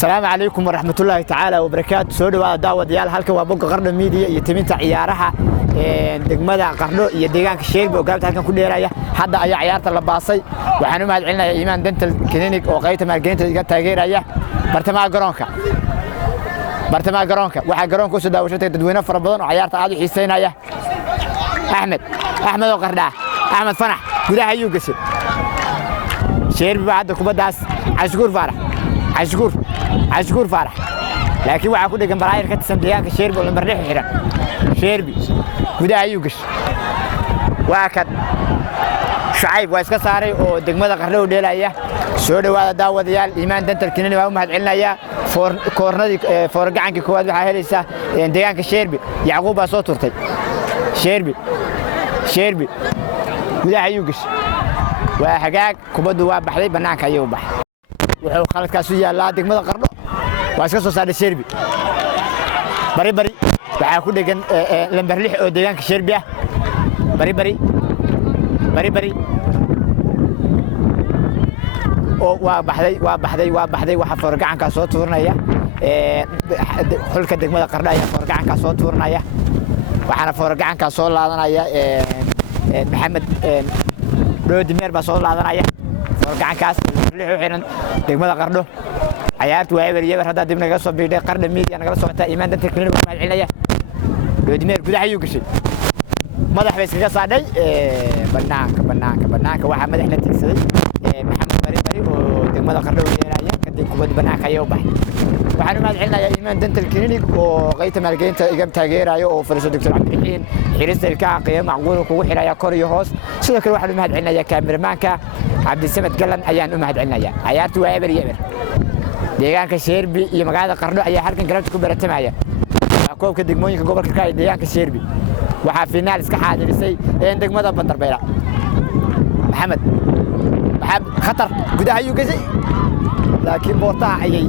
السلام عليكم ورحمة الله تعالى وبركاته. سو dhawaada daawadayaal halka waa bogga Qarno Media iyo timinta ciyaaraha degmada Qarno iyo deegaanka Sheelbi oo galabta halkan ku dheeraya. Hadda ayaa ciyaarta la baasay. Waxaan u mahadcelinayaa Iman Dental Clinic oo qaybta maalgelinta iga taageeraya bartamaha garoonka. Waxaa garoonka u soo daawashatay dadweyne fara badan oo ciyaarta aad u xiiseynaya. Axmed oo Qardha, Axmed Fanax gudaha ayuu gashay. Sheelbi baa hadda kubadaas عشكور فرح لكن waxaa ku dhagan balaayir ka tirsan deegaanka Sheelbi oo lambar 6 xiran Sheelbi gudaha ayuu gashay waa kan Shucayb waa iska saaray oo degmada Qarno u dheelaya soo dhawaada daawadayaal Iman Dental Clinic waa u mahadcelinaya koornadii gacankii koowaad waxa helaysa deegaanka Sheelbi Yacquub baa soo turtay Sheelbi gudaha ayuu gashay waa hagaag kubadu waa baxday banaanka ayuu baxay wuxuu khaladkaas u yaalaa degmada Qarno waa iska soo saaray Sheelbi bari waxaa ku dhagan lambar 6 oo deegaanka Sheelbi ah bari oo waa baxday waxa forgacanka soo tuurnaya xulka degmada Qarno ayaa forgacanka soo tuurnaya waxaana forgacanka soo laadanaya Maxamed Doodimeer baa soo laadanaya forgacankaas xiran degmada Qarno ciyaartu waa eber hadda dib naga soo biidhay Qarno Media naga soo socota Iman Dental Clinic waa mahadcelinaya Doodimeer gudaha ayuu gashay madax bay iskaga saadhay banaanka waxa madax la tigsaday Maxamed bari oo degmada Qarno u yeelaya kadib kubad banaanka ayuu baxay waxaan u mahadcelinayaa Iman Dental Clinic oo qaybta maalgelinta iga taageerayo oo fariiso Dr. Cabdiraxiin xiriirka qiimo macquul kugu xiraya kor iyo hoos sidoo kale waxaan u mahadcelinayaa kaamiramanka Cabdisamed Galan ayaan u mahadcelinayaa ciyaartu waa eber deegaanka Sheelbi iyo magaalada Qarno ayaa halkan galabta ku baratamaya koobka degmooyinka gobolka ka deegaanka Sheelbi waxaa finaal iska xaadirisay degmada Bandarbeela Maxamed khatar gudaha ayuu gashay laakiin boortaha ayay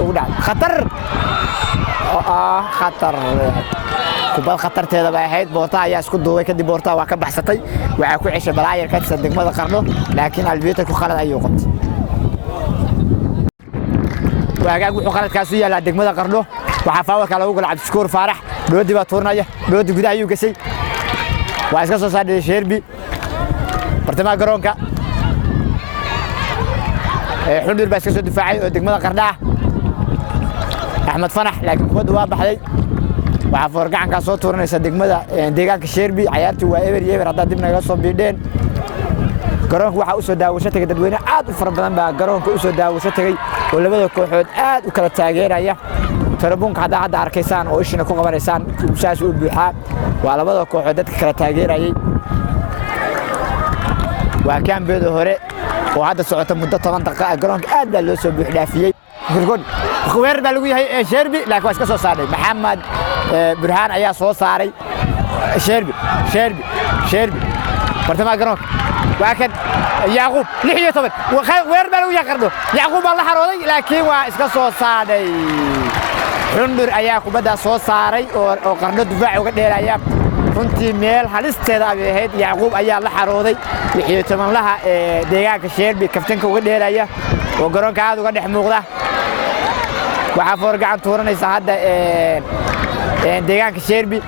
ugu dhacday khatar kubad khatarteeda bay ahayd boortaha ayaa isku duubay kadib boortaha waa ka baxsatay waxaa ku ceshay balaayir ka tirsan degmada Qarno laakiin albiita ku khalad ayuu qabtay waagaag wuxuu khaladkaas u yaalaa degmada Qarno waxaa faawalka lagu galay Cabdishakuur Faarax doodi baa tuurnaya doodi gudaha ayuu gashay waa iska soo saaray Sheelbi bartamaha garoonka xundur baa iska soo difaacay oo degmada Qarno Axmed Fanax laakiin kubadu waa baxday waxaa forgacanka soo tuuranaysa degmada deegaanka Sheelbi ciyaartu waa eber hadda dib naga soo biidheen garoonka waxa u soo daawasho tagay dadweyne aad u fara badan baa garoonka u soo daawasho tagay oo labada kooxood aad u kala taageeraya tarabuunka hadda arkaysaan oo ishina ku qabanaysaan saas u buuxaa waa labada kooxood dadka kala taageerayay waa kaambeeda hore oo hadda socota muddo 10 daqiiqo garoonka aad baa loo soo buux dhaafiyay weer baa lagu yahay Sheelbi laakiin waa iska soo saaray Maxamed Burhaan ayaa soo saaray Sheelbi bartamaha garoonka waa kan Yacquub 16 weer baa lagu yahay Qarno Yacquub baa la xarooday laakiin waa iska soo saaray xundur ayaa kubadda soo saaray oo Qarno difaac uga dheeraya runtii meel halisteeda ay ahayd Yacquub ayaa la xarooday 16 laha deegaanka Sheelbi kaftanka uga dheeraya oo garoonka aad uga dhex muuqda waxaa forgacan tuuranaysa hadda deegaanka Sheelbi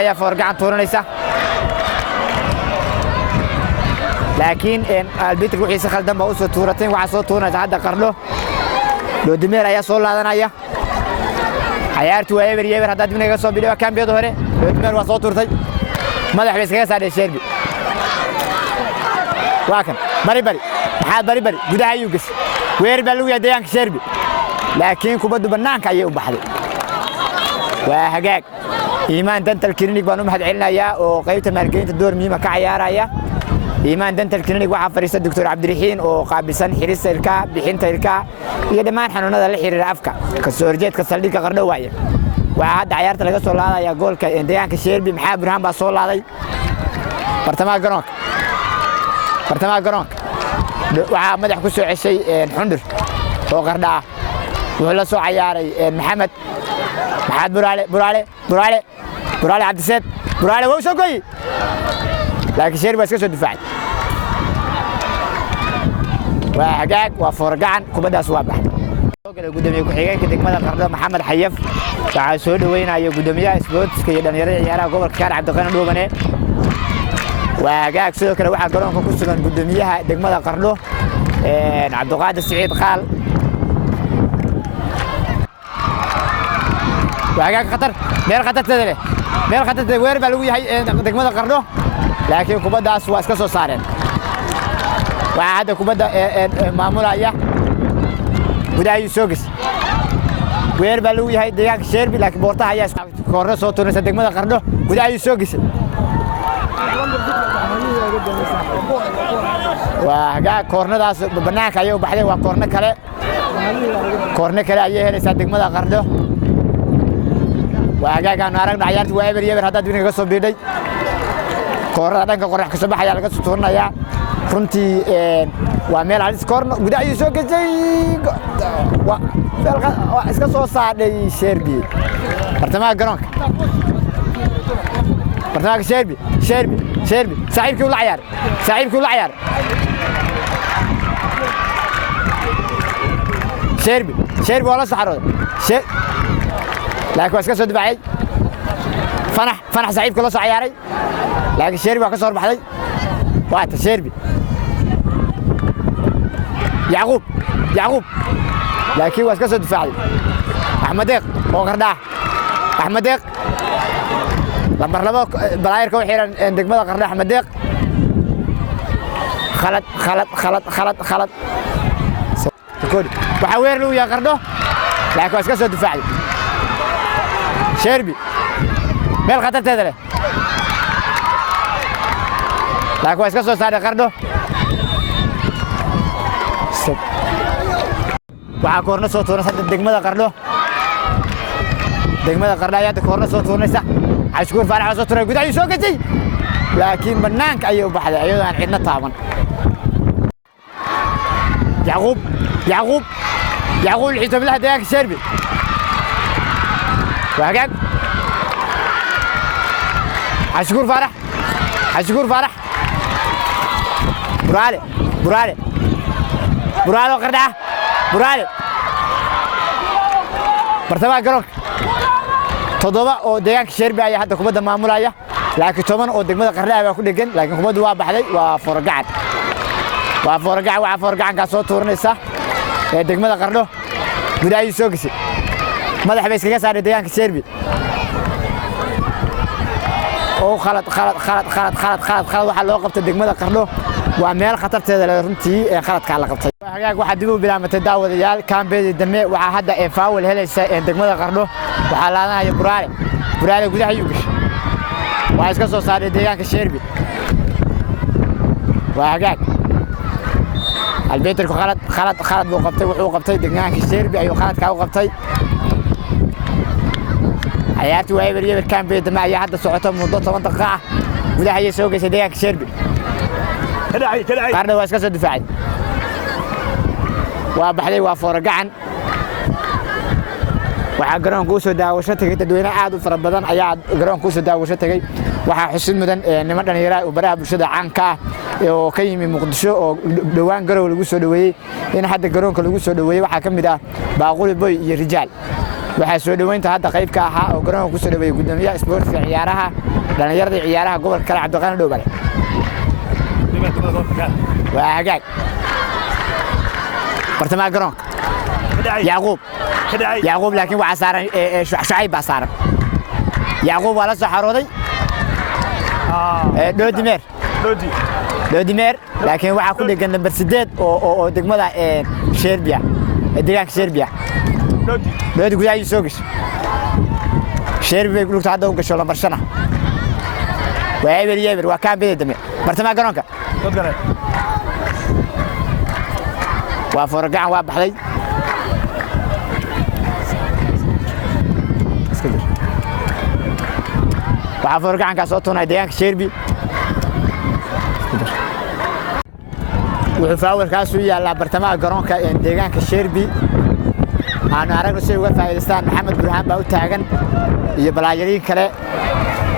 ayaa forgacan tuuranaysa laakiin albitir wixii si khaldan baa u soo tuuratay waxa soo tuuranaysa hadda Qarno Doodimeer ayaa soo laadanaya ciyaartu waa eber hadda dib naga soo biidhay kaambeeda hore Doodimeer waa soo tuurtay madax bay iskaga saaray Sheelbi waa kan bari gudaha ayuu gashay weer baa lagu yahay deegaanka Sheelbi laakiin kubadu banaanka ayay u baxday waa hagaag Iman Dental Clinic baan u mahadcelinayaa oo qaybta maalgelinta door muhiim ah ka ciyaaraya Iman Dental Clinic waxaa fariista Dr. Cabdiraxiin oo qaabilsan xiriirka bixinta ilka iyo dhammaan xanuunada la xiriira afka ka soo horjeedka saldhigga Qarno waxa hadda ciyaarta laga soo laadaya goolka deegaanka Sheelbi Maxamed Burhaan baa soo laaday bartamaha garoonka waxaa madax ku soo ceshay xundur oo Qarno wuxuu la soo ciyaaray Maxamed Buraale Cabdiseed Buraale waa soo gooyay laakiin Sheelbi baa iska soo difaacay وحقاق وفرقان كبداس وابح gudoomiye ku-xigeenka degmada Qardho Maxamed Xayaf waxa soo dhaweynaya gudoomiyaha isboortiska iyo dhalinyarada ciyaaraha gobolka Kaar Cabdiqani Dhuubane وحقاق sidoo kale waxa garoonka ku sugan gudoomiyaha degmada Qardho Cabdiqaadir Siciid Qaal وحقاق خطر meel khatarteeda leh meel khatarteeda weer baa lagu yahay degmada Qardho laakiin kubadaas waa iska soo saareen waxa hadda kubada maamulaya gudaha Soogis weer baa lagu yahay deegaanka Sheerbi laakiin boortaha ayaa koorna soo tuurnaysa degmada Qardho gudaha Soogis وحقاق koornadaas banaanka ayay u baxday waa koorna kale ayay helaysaa degmada Qardho وحقاق aan aragno ciyaartu waa eber yeber hadda dibna ka soo biidhay koorada dhanka qorax ka soo baxaya laga soo tuurnaya runtii waa meel halis koorno gudaha soo gashay waa iska soo saadhay Sheerbi bartamaha garoonka Sheerbi saaxiibkii ula ciyaar Sheerbi wala saxarooday laakiin waa iska soo dibacay fanax saaxiibkii la soo ciyaaray laakiin Sheerbi waa ka soo baxday waata Sheerbi Yacquub laakiin waa iska soo difaacay Axmed Deeq oo Qardhaa Axmed Deeq lambar 2 balaayirka u xiran degmada Qardho Axmed Deeq khalad waxa weer loo yahay Qardho laakiin waa iska soo difaacay Sheerbi meel khatarteeda leh laakiin waa iska soo saaray Qardho waxa koorna soo tuurnaysa degmada Qardho ayaa koorna soo tuurnaysa Ashkuur Faarax soo tuuray gudaha soo gashay laakiin banaanka ayay u baxday ayadoo aan cidna taaban Yacquub الحساب لها deegaanka Sheerbi وحقاق Ashkuur Faarax Buraale Qardhaa bartamaha garoonka 7 oo deegaanka Sheerbi ayaa hadda kubadda maamulaya laakiin 10 oo degmada Qardhaa baa ku dhagan laakiin kubaddu waa baxday waa forgacan ka soo tuurnaysa degmada Qardho gudaha soo gashay madax bay iskaga saaray deegaanka Sheerbi oo khalad waxa loo qabtay degmada Qardho waa meel khatarteeda leh runtii khaladka la qabtay hagaag waxa dib u bilaamatay daawadayaal kaambeedii dame waxa hadda faawil helaysa degmada Qardho waxa laadanaya Buraale gudaha gashay waa iska soo saaray deegaanka Sheerbi waa hagaag البيتر خالد بو قبطي وحو قبطي دقناك الشيربي أيو خالد كاو قبطي حياتي وعيبر يبر كان بيد معي حتى سعوته مدة 8 دقائق ولا حي يسوق سديك الشيربي كدعي قارنا واسكاس الدفاعي وابحلي وافورقعن waxaa garoonka soo daawasho tagay dadweyne aad u fara badan ayaa garoonka soo daawasho tagay waxaa xusid mudan niman dhalinyaro oo baraha bulshada caanka ah oo ka yimid Muqdisho oo dhawaan garoon lagu soo dhaweeyay in hadda garoonka lagu soo dhaweeyay waxaa kamid ah Baaquli Boy iyo Rijaal waxaa soo dhaweynta hadda qayb ka ahaa oo garoonka ku soo dhaweeyay gudoomiyaha isboortiga ciyaaraha dhalinyarada ciyaaraha gobolka Kaar Cabdiqani Dhuubane waa hagaag bartamaha garoonka يعقوب لكن وعسارة شعيب بسارة يعقوب ولا سحرودي دوديمير لكن وعا كل جنب برسداد أو دقمة شيربيا ديانك شيربيا دودي كذا يسوقش شيربيا يقولك تعدوا وقش ولا برشنا وعيبر وكان بيدمي برتما قرنك وفرقان وابحلي waxaa forgacanka soo toonay deegaanka Sheerbi wuxuu faawilkaas u yaala bartamaha garoonka ee deegaanka Sheerbi aan aragno si uga faa'iideystaan Maxamed Burhaan baa u taagan iyo balaayiriin kale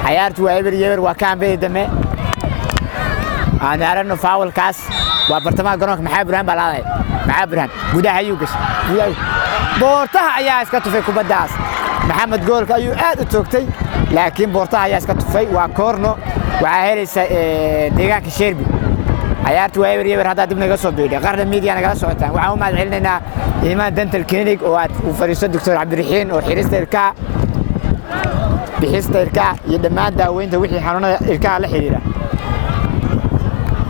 ciyaartu waa eber waa kaambeey dame aan aragno faawilkaas وبرتمان قرنك محاب برهان بالله محاب برهان وده هيوقش بورتها أيها إسكتوا في كوبداس محمد جولك أيو آد توكتي لكن بورتها أيها إسكتوا في وكورنو وعاهر ديجاك الشربي عيارت ويبر يبر هذا دبنا قصو بيدي قرن ميديا أنا قصو عتان وعاهم ما علنا إيمان دنتال كلينيك وفريسة الدكتور عبد الرحيم وحريست إركاع بحيث إركاع يدمان داوين توحي حنونا إركاع لحريرة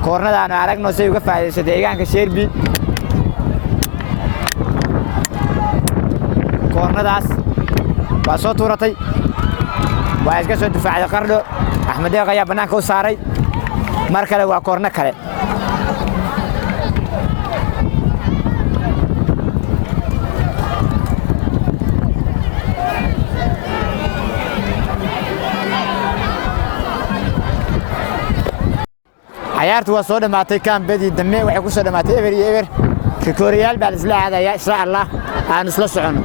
كورنا دا أنا عرقنا سيوقف فعلي سديقان كشيربي كورنا داس وصوت ورطي وإسكسو الدفاع قرنو أحمد يغيا بناكو ساري مركله waa koorna kale عيارت waa soo dhamaatay kaambadii dambe waxay ku soo dhamaatay eber rikooriyaal baa isla aadaya insha Allah aan isla socono